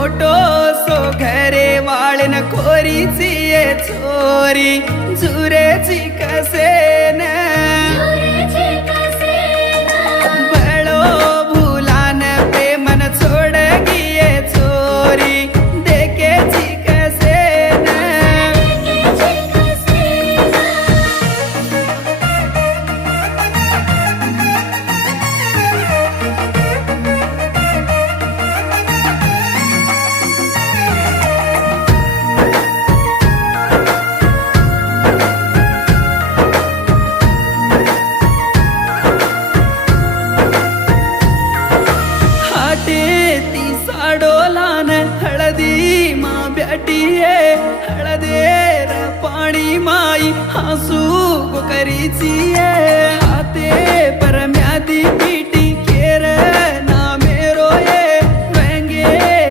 motor so घरे वाळन कोरीची ये चोरी जुरेची कसेन बळो भूलान प्रेमन छोड़ गिये चोरी देखेची कसेन ती साडोलान हळदी मा ब्याटिये हळदेर पाणी माई हसू करीची हाते परमे